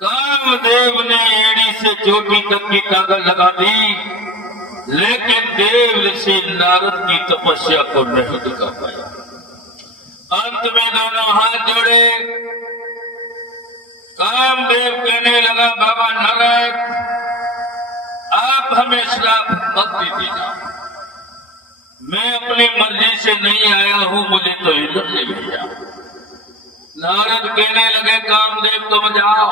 कामदेव ने एड़ी से चोटी तक की कागज लगा दी, लेकिन देव ऋषि नारद की तपस्या को नहीं दिखा पाया। अंत में दोनों हाथ जोड़े कामदेव कहने लगा, बाबा नारद, आप हमें श्राप मत दीजिएगा। मैं अपनी मर्जी से नहीं आया हूं, मुझे तो इधर ले भेजा। नारद कहने लगे, कामदेव तुम जाओ,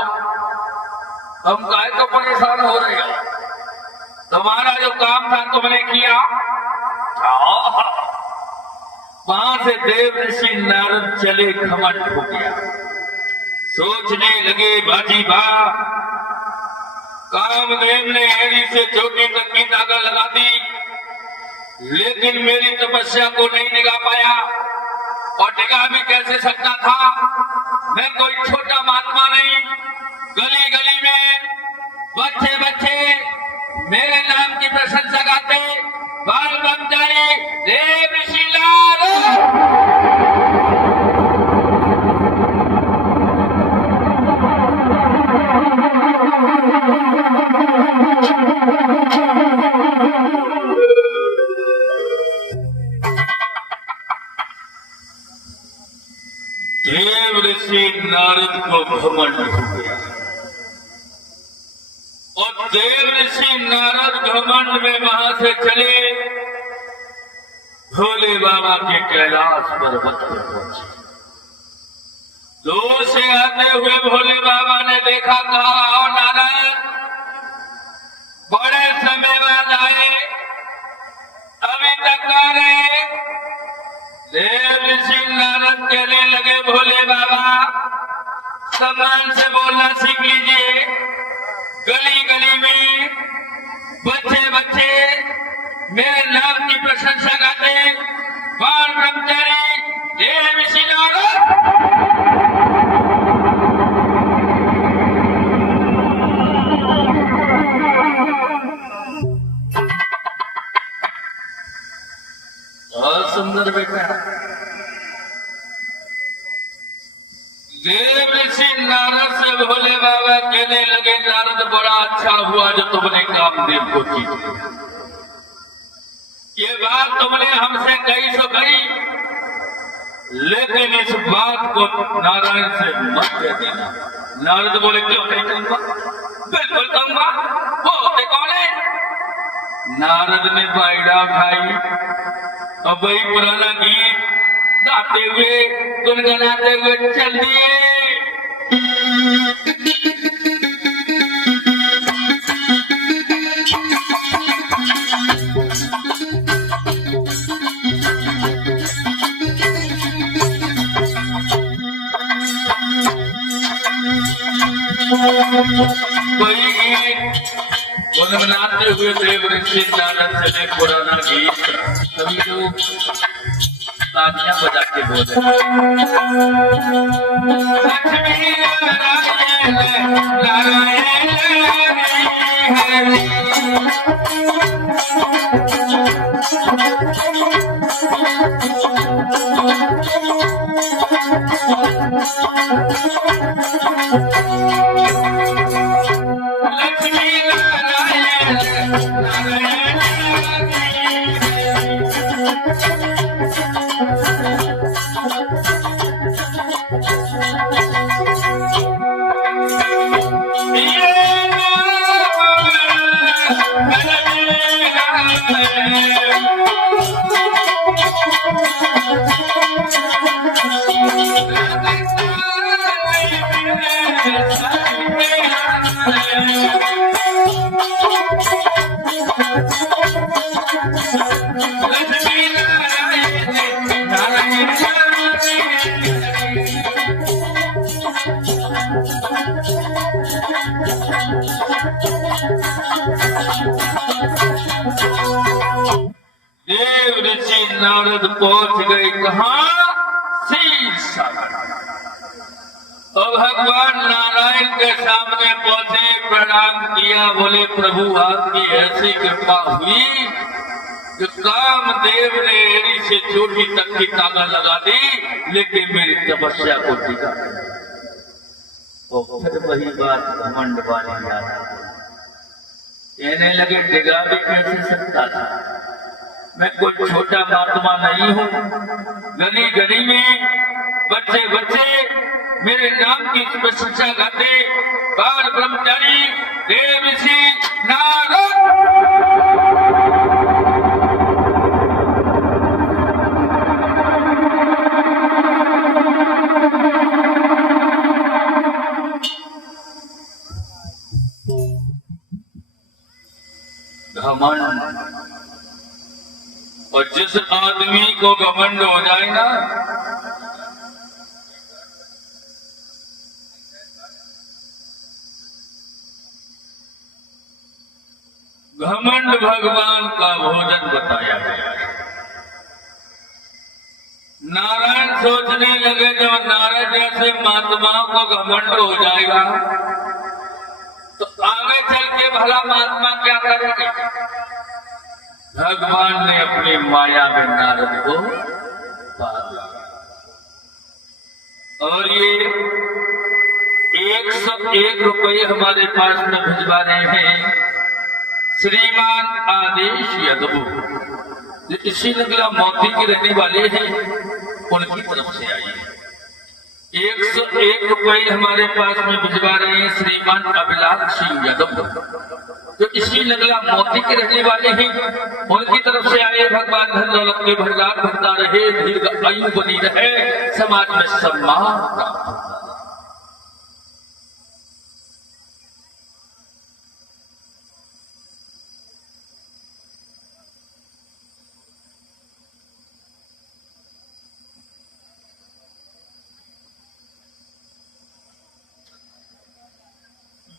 हम काहे को परेशान हो रहे हैं? तुम्हारा जो काम था तुमने किया, वहां से देव ऋषि नारद चले, घमंड हो गया। सोचने लगे, बाजी बा, कामदेव ने एड़ी से चोटी तक की धागा लगा दी, लेकिन मेरी तपस्या को नहीं निभा पाया। और निगाह भी कैसे सकता था? मैं कोई छोटा महात्मा नहीं। गली गली में बच्चे बच्चे मेरे नाम की प्रशंसा गाते, बाल ब्रह्मचारी देव ऋषि नारद। देव ऋषि नारद को घमंड हो गया और देव ऋषि नारद घमंड में वहां से चले, भोले बाबा के कैलाश पर्वत पर पहुंचे। दूर से आते हुए भोले बाबा ने देखा, कहा, आओ नारद, बड़े समय बाद आए, अभी तक आ रहे। देव ऋषि नारद कहने लगे, भोले बाबा, सम्मान से बोलना सीख लीजिए। गली गली में बच्चे बच्चे मेरे नाम की प्रशंसा गाते, बाल ब्रह्मचारी देव ऋषि नारद। बहुत सुंदर बेटा। देव ऋषि नारद से भोले बाबा कहने लगे, नारद, बड़ा अच्छा हुआ जो तुमने कामदेव को जीत लिया। ये बात तुमने हमसे कही सो कही, लेकिन इस बात को नारायण से मत कह देना। नारद बोले, क्यों नहीं कहूंगा? बिल्कुल कहूंगा। वो होते कौन है? नारद ने बाइडा उठाई और वही पुराना गीत गाते हुए, गुनगुनाते हुए चल दिए। वही गीत गुनगुनाते हुए देव ऋषि नारद चले, पुराना गीत। सभी लोग तालियां बजा के बोले, लक्ष्मी नारायण नारायण हरि। लक्ष्मी नारायण नारायण हरि। लक्ष्मी नारायण नारायण देव ऋषि नारद पहुंच गए कहाँ? क्षीर सागर। और भगवान नारायण के सामने पहुंचे, प्रणाम किया, बोले प्रभु आपकी ऐसी कृपा हुई कि कामदेव ने एड़ी से चोटी तक की ताला लगा दी, लेकिन मेरी तपस्या को टिका। तो फिर वही बात घमंड वाली याद कहने लगे, डिगा भी कैसे सकता था, मैं कोई छोटा महात्मा नहीं हूँ। गली गली में बच्चे बच्चे मेरे नाम की प्रशंसा गाते, बाल ब्रह्मचारी देव ऋषि नारद। घमंड, और जिस आदमी को घमंड हो जाए ना, घमंड भगवान का भोजन बताया गया है। नारायण सोचने लगे जब नारद जैसे महात्माओं को घमंड हो जाएगा तो आगे चल के भला महात्मा क्या करेंगे। भगवान ने अपनी माया में नारद को पाला, और ये 101 रुपये हमारे पास में भिजवा रहे हैं श्रीमान आदेश यादव, जो इसी नगला मोती के रहने वाले हैं, उनकी तरफ से आई है। 101 रुपये हमारे पास में भिजवा रहे हैं श्रीमान अभिलाष सिंह यादव, जो इसी नगला मोती के रहने वाले हैं, उनकी तरफ से आए। भगवान धन दौलत के भंडार भरता रहे, दीर्घ आयु बनी रहे, समाज में सम्मान।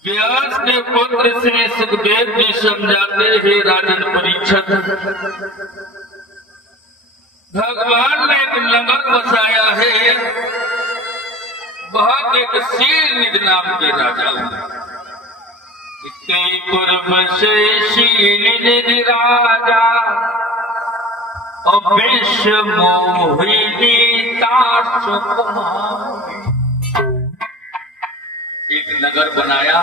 व्यास के पुत्र श्री सुखदेव जी समझाते हैं, राजन परीक्षित, भगवान ने एक नगर बसाया है, बहुत एक शील नाम के राजा हुए। पूर्व से शील राजा और विश्व मोहिनी एक नगर बनाया,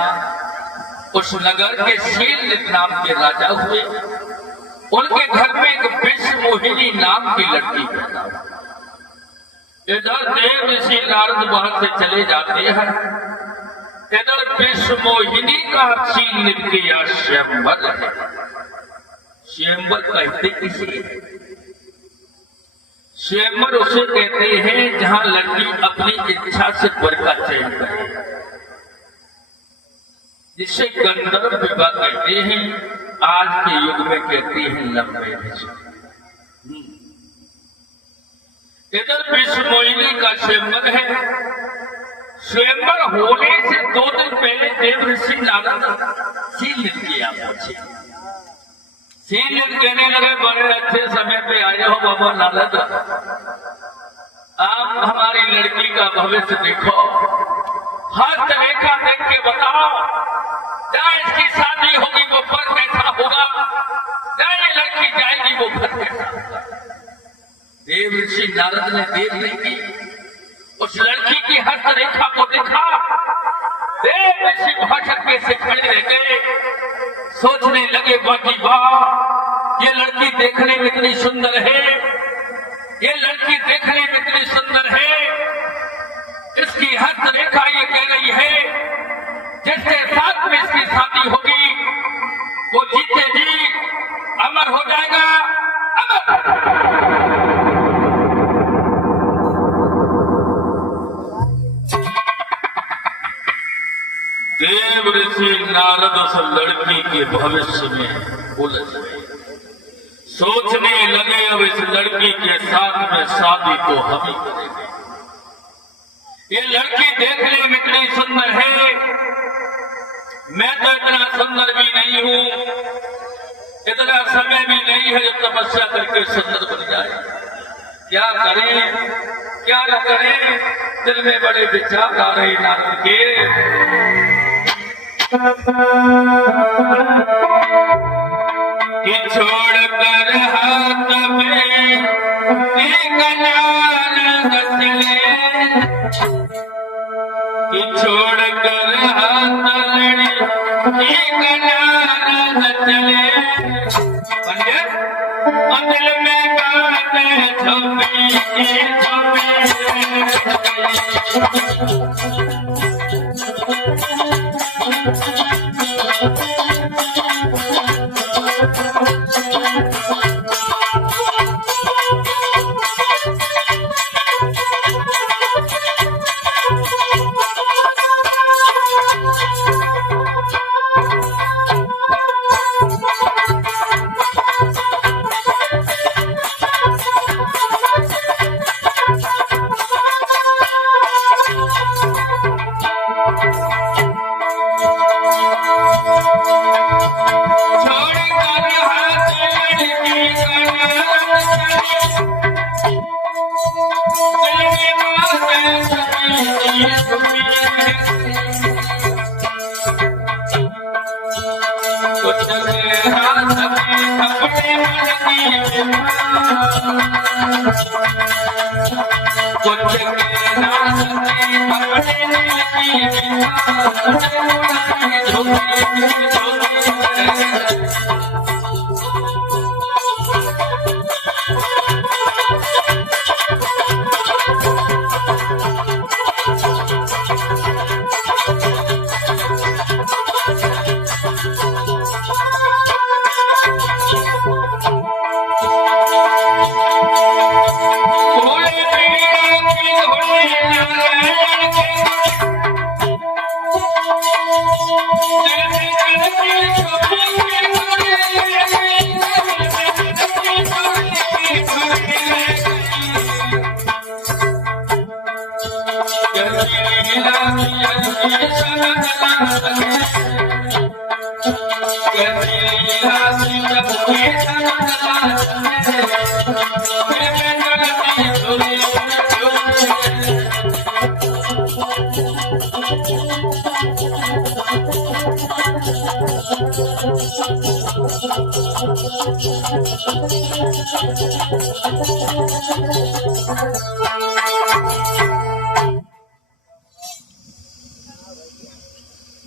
उस नगर के शील नाम के राजा हुए। उनके घर में एक विश्व मोहिनी नाम की लड़की पैदा हुई। इधर देव ऋषि नारद वहां से चले जाते हैं, इधर विश्व मोहिनी का शील किया स्वयंवर है। स्वयंवर कहते किसे? स्वयंवर उसे कहते हैं जहां लड़की अपनी इच्छा से वर का चयन करे, जिसे गंधर्व विवाह कहते हैं, आज के युग में कहते हैं लव मैरिज। इधर विश्व मोहिनी का स्वयंवर है। स्वयंवर होने से 2 दिन पहले देव ऋषि नारद शील किया पहुंचे। शील कहने लगे, बड़े अच्छे समय पे आए हो बाबा नारद, आप हमारी लड़की का भविष्य देखो, हर रेखा देख के बताओ, जहाँ इसकी शादी होगी वो फल कैसा होगा, जहाँ ये लड़की जाएगी वो फल कैसा होगा। देव ऋषि नारद ने देख ली, उस लड़की की हस्त रेखा को देखा। देव ऋषि भाषण के से खड़े रह गए, सोचने लगे, बाकी वाह, ये लड़की देखने में इतनी सुंदर है, ये लड़की देखने में इतनी सुंदर है, इसकी हस्त रेखा ये कह रही है जिसके साथ में इसकी शादी होगी वो जीते जी अमर हो जाएगा। देव ऋषि नारद उस लड़की के भविष्य में उलझ गए, सोचने लगे अब इस लड़की के साथ में शादी तो हम ही करेंगे। ये लड़की देखने में इतनी सुंदर है, मैं तो इतना सुंदर भी नहीं हूं, इतना समय भी नहीं है जब तपस्या करके सुंदर बन जाए। क्या करें क्या न करें, दिल में बड़े विचार आ रहे नारद के। कि छोड़कर हाथ में एक नारद चले, कि छोड़कर हाथ लड़ी एक नारद चले। पंडित दिल में गाते छुपी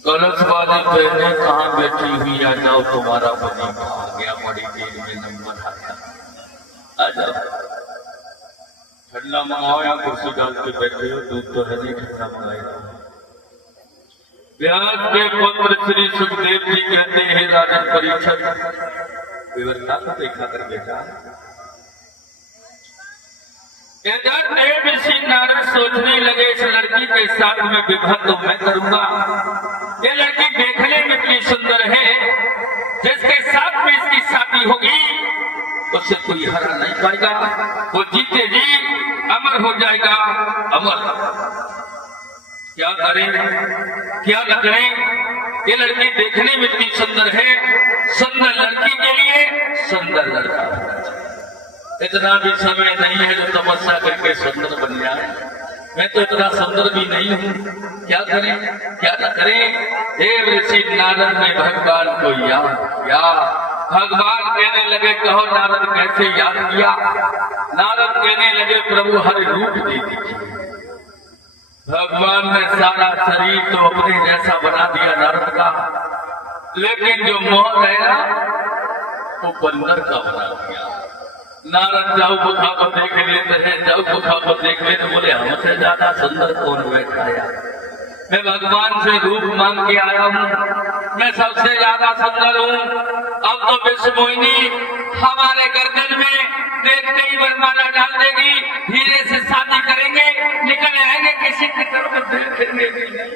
कलशवाली बहने कहाँ बैठी हुई, आ जाओ तुम्हारा पति आ गया, बड़ी देर में नंबर आ गया, आ जाओ। ठंडा मंगाओ या कुर्सी डाल के बैठे हो, दूध तो है नहीं, ठंडा मंगाएगा। व्यास के पुत्र श्री सुखदेव जी कहते हैं, राजन परीक्षक व्यवस्था को देखा कर बेटा। ऋषि नारद सोचने लगे इस लड़की के साथ में विवाह तो मैं करूंगा। ये लड़की देखने में इतनी सुंदर है, जिसके साथ में इसकी शादी होगी उससे कोई हरा नहीं पाएगा, वो जीते जी अमर हो जाएगा, अमर। क्या करें क्या न करें, ये लड़की देखने में इतनी सुंदर है, सुंदर लड़की के लिए सुंदर लड़का। इतना भी समय नहीं है जो तपस्या करके सुंदर बन जाए, मैं तो इतना सुंदर भी नहीं हूँ। क्या करें क्या न करें। देव ऋषि नारद ने भगवान को याद भगवान कहने लगे, कहो नारद कैसे याद किया। नारद कहने लगे, प्रभु हर रूप दे दीजिए। भगवान ने सारा शरीर तो अपने जैसा बना दिया नारद का, लेकिन जो मोह है ना वो बंदर का बना दिया। नारद जाऊ बुखा को देख लेते हैं, जाऊ बुखा को देख लेते, बोले हमसे ज्यादा सुंदर कौन बैठा है। मैं भगवान से रूप मांग के आया हूँ, मैं सबसे ज्यादा सुंदर हूँ। अब तो विश्व मोहिनी हमारे गर्दन में देखते ही वरमाला डाल देगी, धीरे से शादी करेंगे, निकल आएंगे किसी की तरफ देखेंगे भी नहीं।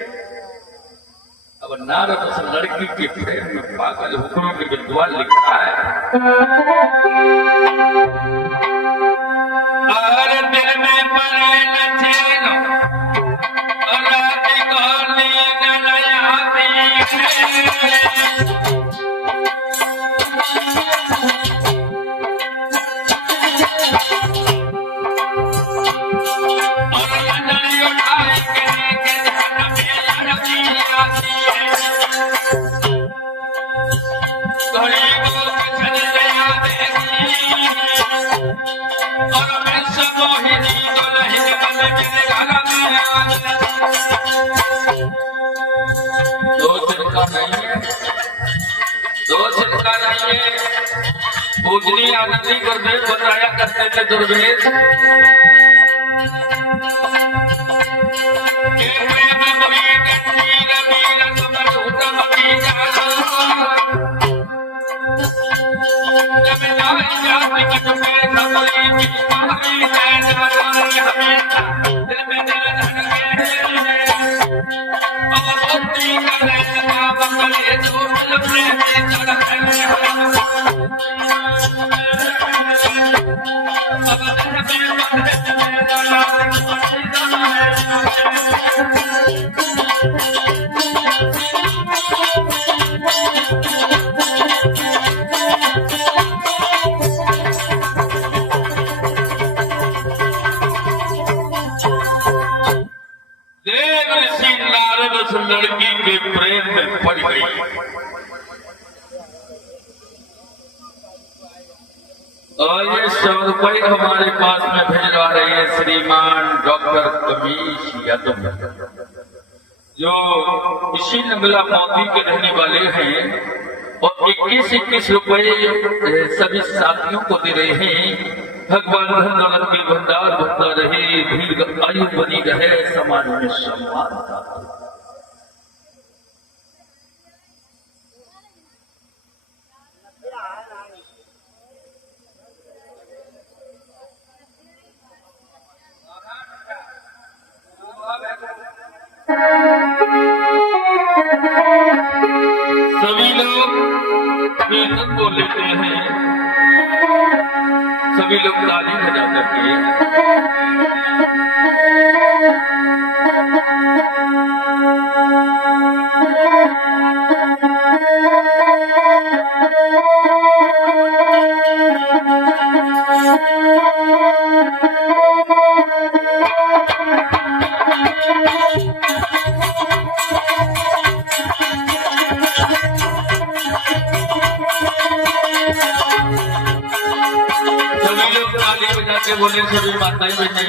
अब नारद उस लड़की के प्रेम में पागल होकर के विद्वान लिखा है, और दिल में पड़े न चैन और रात को नींद न आती और लड़की उठाए के धन में लड़की आती है, घड़ी को चल गया देखी और मैं सब मोहिनी दुल्हन बन के घर में आ गया। दो छिड़का नहीं है, दो छिड़का नहीं है। पूजनी आनंदी गुरुदेव बताया करते थे दुर्वेद लड़की के प्रेम में पड़ गई। और ये 100 रुपये हमारे पास में भिजवा रही है श्रीमान डॉक्टर कमीश यादव, जो इसी नगला मोती के रहने वाले हैं, और 21-21 रुपये सभी साथियों को दे रहे हैं। भगवान धन दौलत की भंडार बढ़ता रहे, दीर्घ आयु बनी रहे, समाज में सम्मान। सभी लोग कीर्तन को लेते हैं, सभी लोग ताली बजा करके बोले सभी माताएं बहनें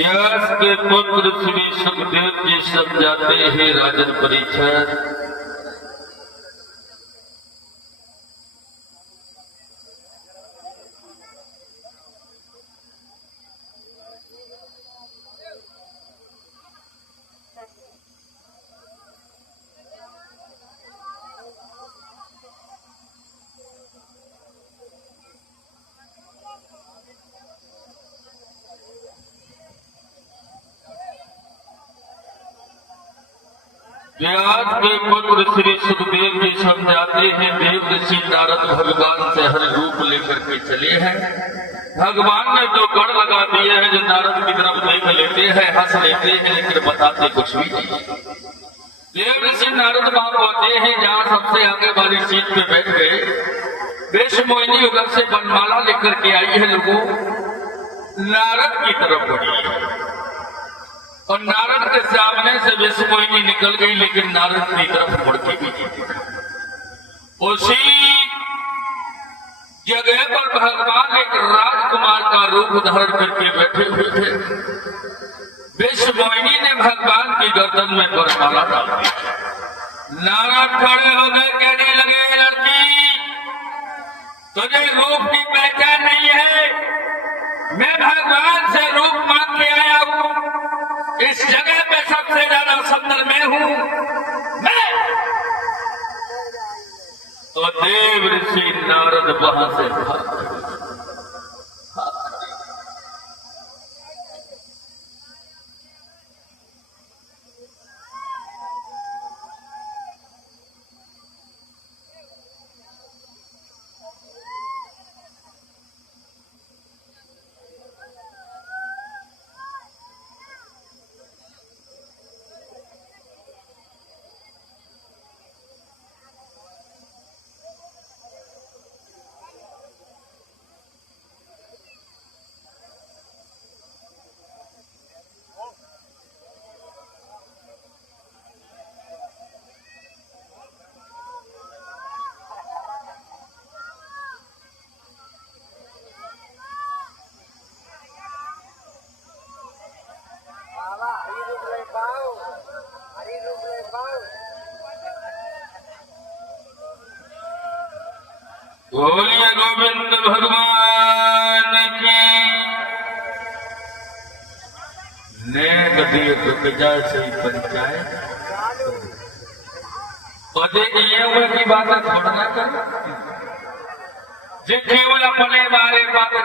व्यास के पुत्र श्री सुखदेव जी समझाते हैं राजन परीक्षित, व्यास के पुत्र श्री सुखदेव जी समझाते हैं देव ऋषि नारद भगवान से हर रूप लेकर के चले हैं। भगवान ने तो गढ़ लगा दिए हैं जो नारद की तरफ देख लेते हैं, हंस लेते हैं, लेकिन बताते कुछ भी नहीं। देव ऋषि नारद बाप होते हैं जहाँ सबसे आगे वाली सीट पे बैठ गए। वेश मोहिनी उधर से बनमाला लेकर के आई है, लोगों नारद की तरफ बढ़ी और नारद के सामने से वेश मोहिनी निकल गई, लेकिन नारद की तरफ मुड़ के भी नहीं। उसी जगह पर भगवान एक राजकुमार का रूप धारण करके बैठे हुए थे। वेश मोहिनी ने भगवान की गर्दन में वरमाला डाल दी। नारद खड़े हो गए, कहने लगे लड़की तुझे रूप की पहचान नहीं है, मैं भगवान से रूप मांग के आया हूं। इस जगह पे सबसे ज्यादा सुंदर मैं हूं मैं। तो देव ऋषि नारद वहां से भाग गए। बोलिए गोविंद भगवान की। नेक दिए दुख जाए सही पंचायत और ये हुए की बातें थोड़ा ना कर जे केवल अपने बारे बातें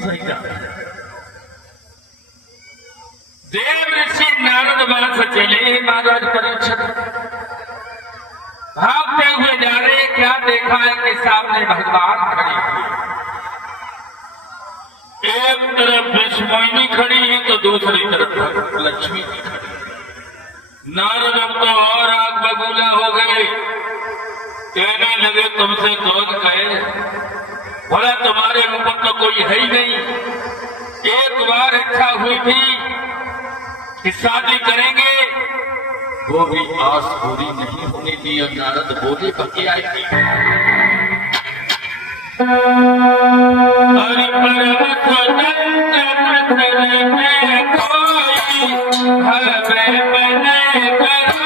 सही का। देव ऋषि नारद वहां से चले। महाराज परीक्षित भागते हुए जा रहे, क्या देखा है कि सामने भगवान खड़े हुए। एक तरफ वेश मोहिनी खड़ी है तो दूसरी तरफ लक्ष्मी जी खड़ी। नारद अब तो और आग बबूला हो गए, कहने लगे तुमसे कौन कहे, बोला तुम्हारे ऊपर तो कोई है ही नहीं। एक बार इच्छा हुई थी कि शादी करेंगे, वो भी आस पूरी नहीं होने दी और नारद बोले बके आएगी। हरि परम स्वतंत्र में कोई हवे बने करो।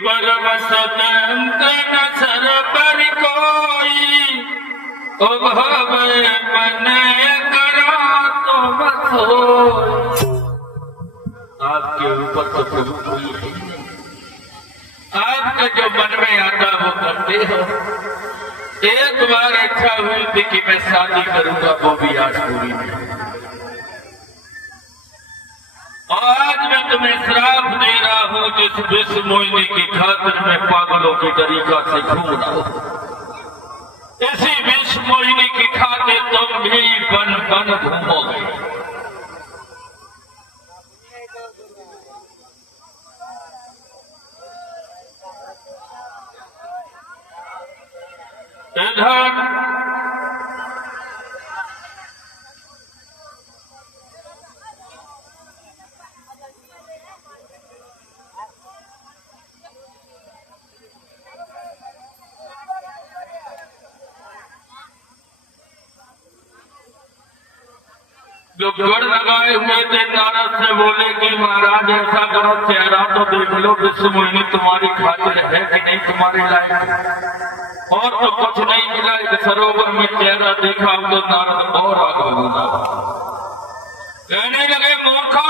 परम स्वतंत्र न सर पर कोई भवे मन करो तो बस हो। आपके ऊपर तो प्रभु कोई है ही नहीं, आपका जो मन में आता वो करते हो। एक बार इच्छा हुई थी कि मैं शादी करूंगा, वो भी आज पूरी नहीं। और आज मैं तुम्हें श्राप दे रहा हूं, जिस विश्व मोहिनी की खातिर में पागलों की तरीका से घूम रहा हूं, इसी विश्व मोहिनी की खातिर तुम भी बन बन घूमोगे। इधर जो गढ़ लगाए हुए थे नारद से बोले कि महाराज ऐसा करो, चेहरा तो देख लो, विश्व मोहिनी तुम्हारी खातिर है कि नहीं तुम्हारे लायक। और तो कुछ नहीं मिला, एक सरोवर में चेहरा देखा तो नारद और आगे बोला, कहने लगे मूर्खा,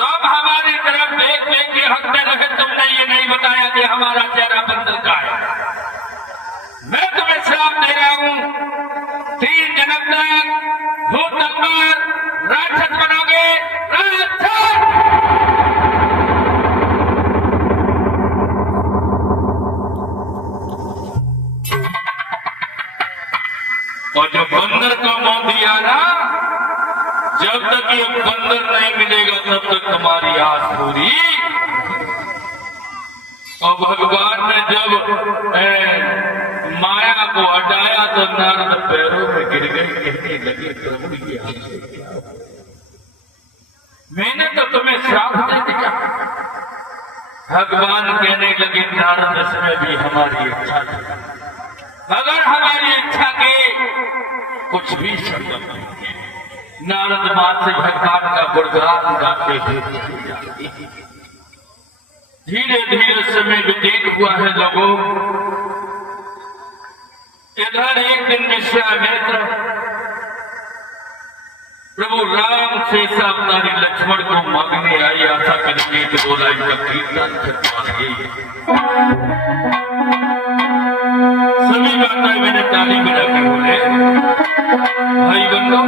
सब हमारी तरफ देख देख के हंसते रहे, तुमने ये नहीं बताया कि हमारा चेहरा बंदर का है। मैं तुम्हें श्राप दे रहा हूं, 3 जन्म तक भूत राक्षस बनोगे, राक्षस। और जो बंदर का मुंह दिया ना, जब तक ये बंदर नहीं मिलेगा तब तक तुम्हारी आस पूरी। और भगवान ने जब माया को हटाया तो नारद पैरों में गिर गए, कहने लगे प्रभु ये मैंने तो तुम्हें श्राप दे दिया। भगवान कहने लगे नारद इसमें भी हमारी इच्छा थी, अगर हमारी इच्छा के कुछ भी संभव नहीं है। नारद बात से भगवान का गुणगान गाते हुए धीरे धीरे समय व्यतीत हुआ है लोगों। इधर एक दिन विश्वामित्र प्रभु राम से अवतारी लक्ष्मण को मांगने आई, आशा करके कि बोला इनका कीर्तन करवाइए। सभी माताएं मैंने ताली बजा के बोले, भाई बंधु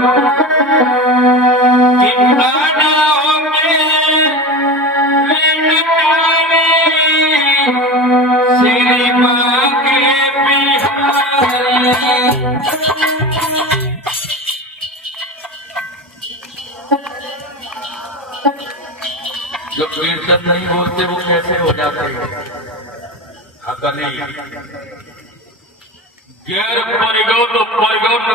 श्री मां के जो कीर्तन नहीं बोलते वो कैसे हो जाते हैं? अकली गैर परिगौ तो परिगौ न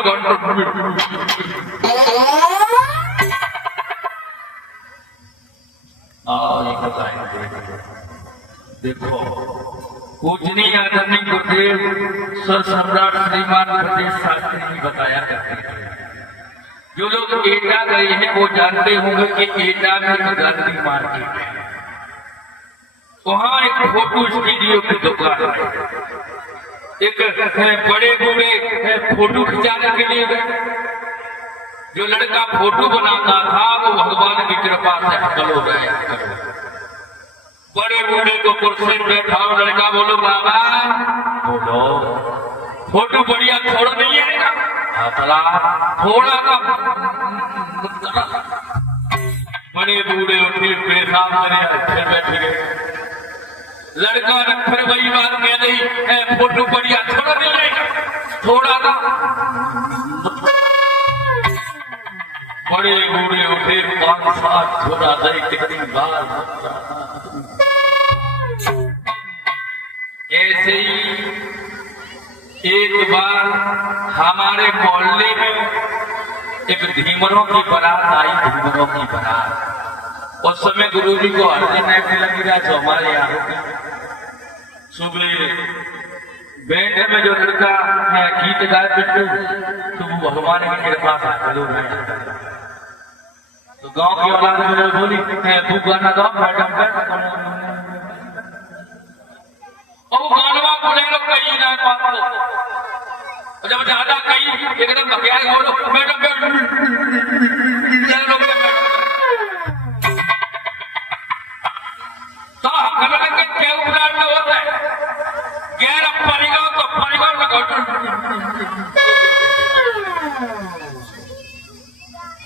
देखो पूजनीय आदरणीय गुरुदेव सर सम्राट श्रीमान गुरुदेव शास्त्री जी बताया करते थे, जो लोग एटा गए हैं वो जानते होंगे कि एटा में गांधी मार्केट है, वहां एक फोटो स्टूडियो की दुकान है। एक बड़े बूढ़े फोटो खिंचाने के लिए गए, जो लड़का फोटो बनाता था वो भगवान की कृपा से हकल हो गए। बड़े बूढ़े को कुर्सी में बैठाओ, लड़का बोलो बाबा बोलो फोटो बढ़िया थोड़ा नहीं है थोड़ा का। बड़े बूढ़े उठे पेशाब करे फिर बैठ गए। लड़का ने फिर वही बात कह रही, फोटो बढ़िया थोड़ा नहीं है थोड़ा का। बड़े बूढ़े उठे 5 साल थोड़ा दे कितनी बार। ऐसे ही एक बार हमारे मोहल्ले में एक धीमरों की बारात आई, धीमरों की बारात। उस समय गुरुजी को हल्दी नहीं लगी रहा, तो हमारे यहाँ सुबह बैंड में जो लड़का गीत गाए पिट्टू, तो वो भगवान की कृपा से चलो तो गांव की औलाद में बोली तू गाना गाओ मैडम और गानवा बोले लोग कहीं ना पाते जब ज्यादा कहीं एकदम बकिया बोलो बैठो बैठो तो हकला के क्या उड़ाना होता है गैर परिगो तो परिगो लगो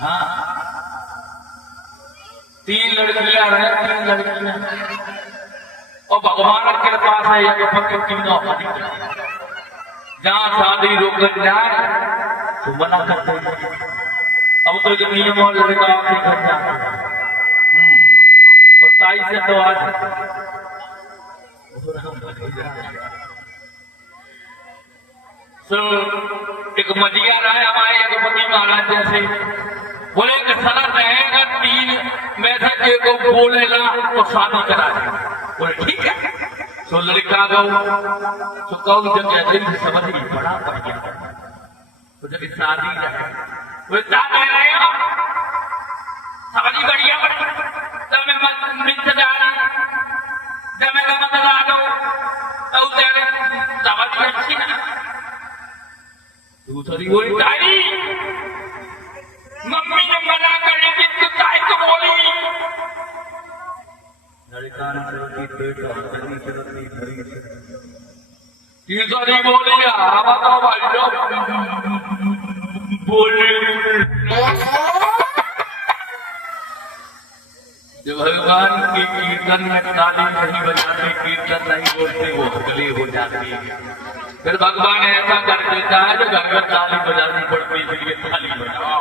हाँ 3 लड़कियां रहे 3 लड़कियां और भगवान के पास है या पक्के तीनों जहाँ शादी रोक जाए तो मना करते हैं। अब तो एक नियम और लड़का अपने घर जाता है और ताई से तो आज एक मजिया रहा है हमारे यज्ञपति महाराज जैसे बोले कि शरत रहेगा 3 में से को बोलेगा तो शादी करा देगा। बोले ठीक है तो लड़का गौ तो कौन जब दिल समझ नहीं बड़ा पड़ गया तो जब शादी वो कह रहे हो समझी बढ़िया जब मैं मत जा जब मैं मत ला दो तो तेरे समझ अच्छी ना दूसरी बोली तारी मम्मी ने मना करने की तो ताई को बोली तीसरी बोली बताओ भाई लोग बोले जो भगवान के कीर्तन में ताली नहीं बजाते कीर्तन नहीं बोलते वो अगले हो जाती है। फिर भगवान ऐसा कर देता है जो घर में ताली बजानी पड़ती है इसलिए ताली बजाओ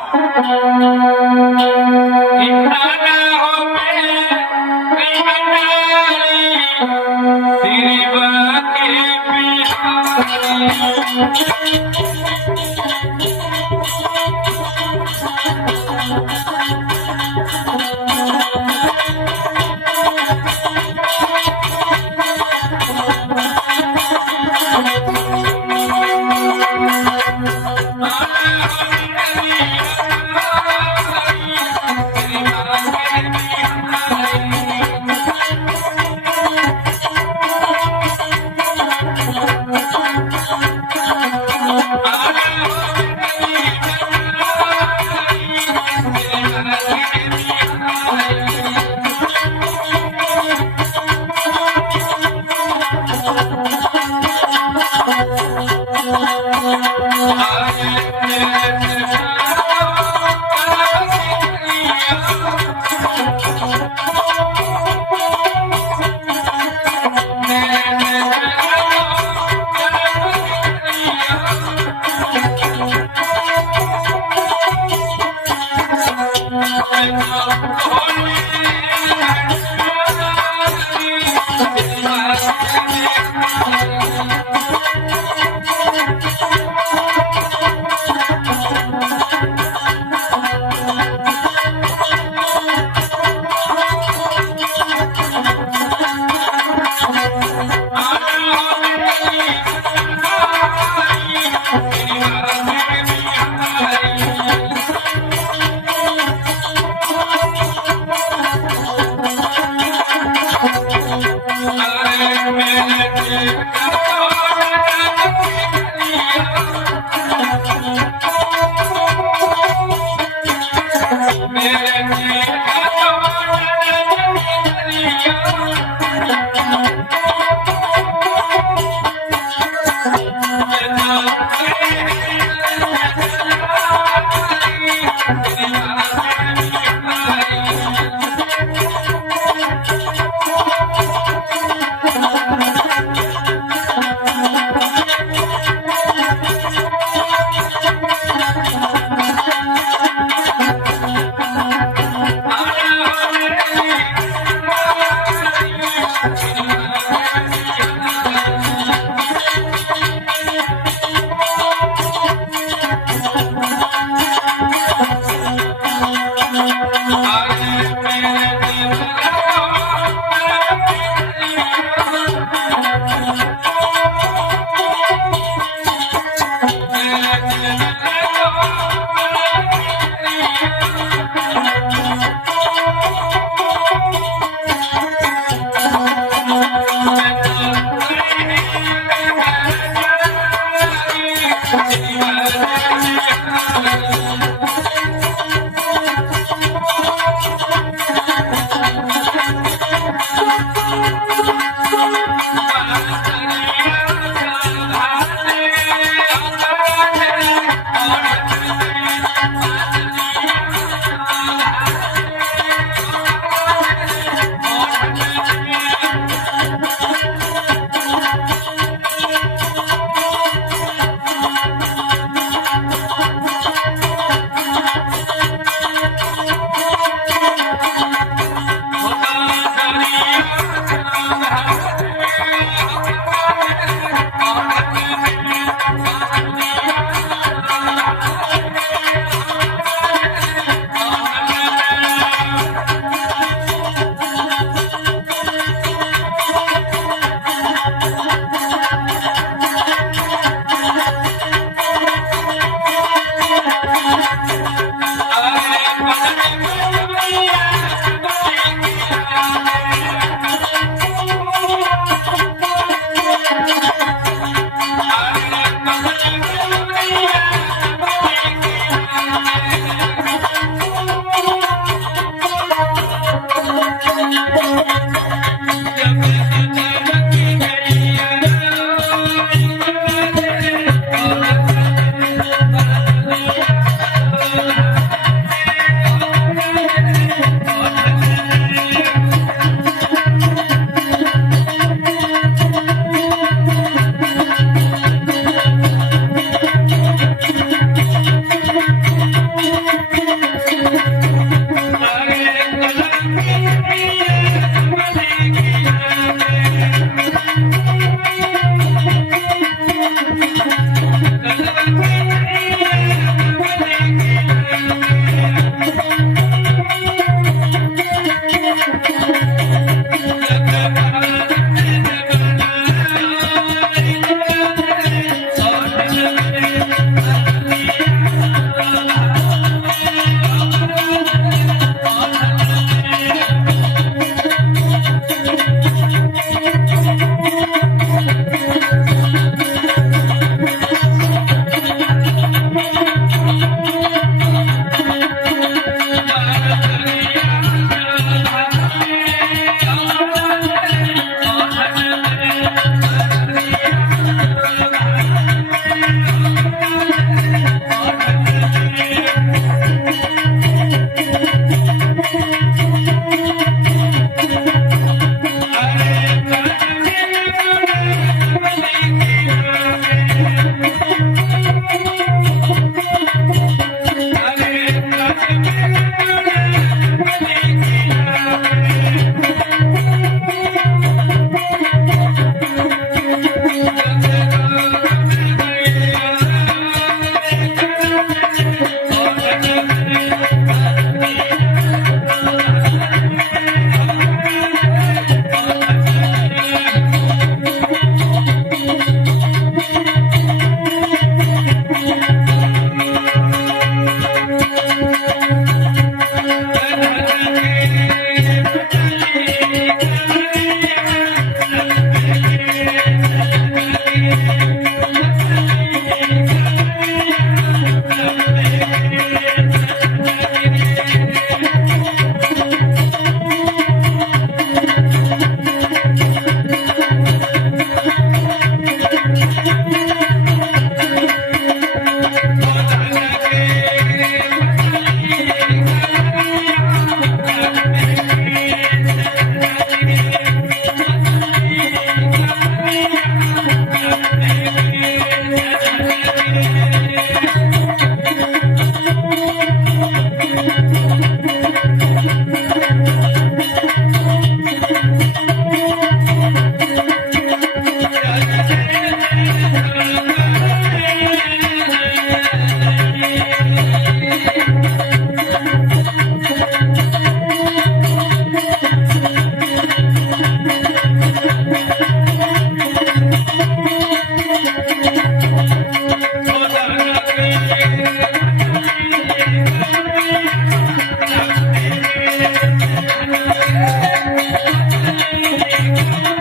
रे